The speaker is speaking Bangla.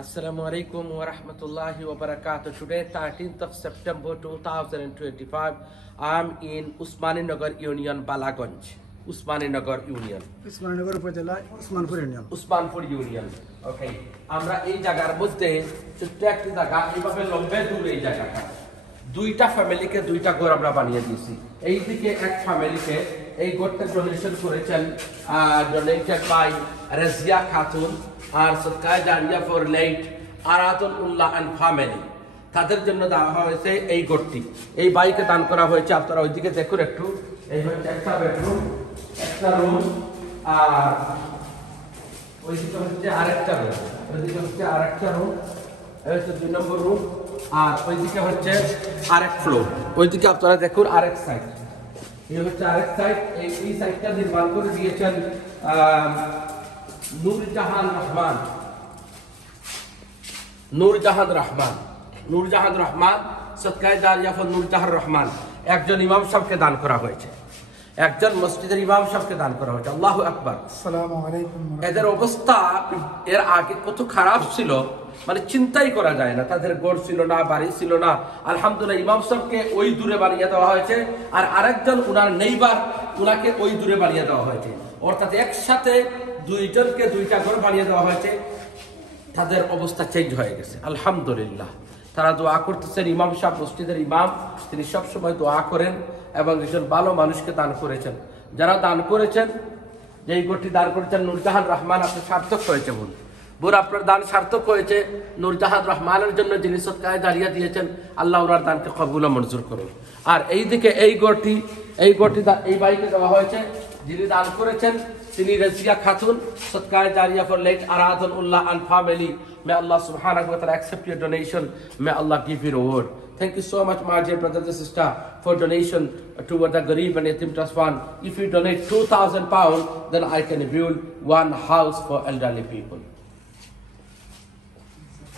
Assalamu alaikum wa rahmatullahi wa barakatuh. Today, 13th of September 2025, I am in Usmaninagar Union, Balaganj. Usmaninagar Union. Usmaninagar Upazela, Usmanpur Union. Usmanpur Union. Okay. আমরা এই জায়গার মধ্যে ছোট্ট একটি জায়গা এইভাবে লম্বে দূরে এই জায়গাটা দুইটা ফ্যামিলিকে দুইটা ঘর আমরা বানিয়ে দিয়েছি। এইদিকে এক ফ্যামিলিকে এই ঘরটা ডোনেশন করেছেন ডোনেটেড বাই রাজিয়া খাতুন আর সদকায়ে জারিয়া for late Aratul Ullah and family. তাদের জন্য দেওয়া হয়েছে এই ঘরটি, এই বাইকে দান করা হয়েছে। আপনারা ওইদিকে দেখুন একটু, এই হচ্ছে একটা বেডরুম, একটা রুম, আর ওইদিকে হচ্ছে আরেকটা রুম, ওইদিকে হচ্ছে আরেকটা রুম, এই হচ্ছে 2 নম্বর রুম, আর ওইদিকে হচ্ছে আরেক ফ্লোর। ওইদিকে আপনারা দেখুন আরেক সাইড, এই হচ্ছে আরেক সাইড। এই সাইডটা নির্মাণ করে দিয়েছেন নূরজাহান রহমান, নূরজাহান রহমান সদকায়ে জারিয়া ফর নূরজাহান রহমান। একজন ইমাম সাহেবকে দান করা হয়েছে, একজন মসজিদের ইমাম সাহেবকে দান করা হয়েছে। আল্লাহু আকবার। আসসালামু আলাইকুম। এদের অবস্থা এর আগে কত খারাপ ছিল, মানে চিন্তাই করা যায় না। তাদের ঘর ছিল না, বাড়ি ছিল না। আলহামদুলিল্লাহ ইমাম সাহেবকে ওই দূরে বানিয়ে দেওয়া হয়েছে, আর আরেকজন উনার নেইবার উনাকে ওই দূরে বানিয়ে দেওয়া হয়েছে। অর্থাৎ একসাথে দুইজনকে দুইটা ঘর বানিয়ে দেওয়া হয়েছে। তাদের অবস্থা চেঞ্জ হয়ে গেছে আলহামদুলিল্লাহ। তারা দোয়া করতেছেন। ইমাম সাহেব মসজিদের ইমাম, তিনি সবসময় দোয়া করেন এবং একজন ভালো মানুষকে দান করেছেন। যারা দান করেছেন, যেই ঘরটি দান করেছেন নূরজাহান রহমান, আপনি সার্থক হয়েছে বোন, আপনার দান সার্থক হয়েছে। নূরজাহান রহমানের জন্য যিনি সদকায়ে জারিয়া দিয়েছেন, আল্লাহ ওনার দানকে কবুল ও মঞ্জুর করুন। আর এইদিকে এই ঘরটি এই বাইকে দেওয়া হয়েছে, যিনি দান করেছেন তিনি রাজিয়া খাতুন, সদকায়ে জারিয়া for late Aradhan Ullah and family. May Allah subhanahu wa ta'ala accept your donation. May Allah give you reward. Thank you so much, my dear brothers and sisters, for donation toward the Garib and Yatim Trust Fund. If you donate £2,000, then I can build one house for elderly people.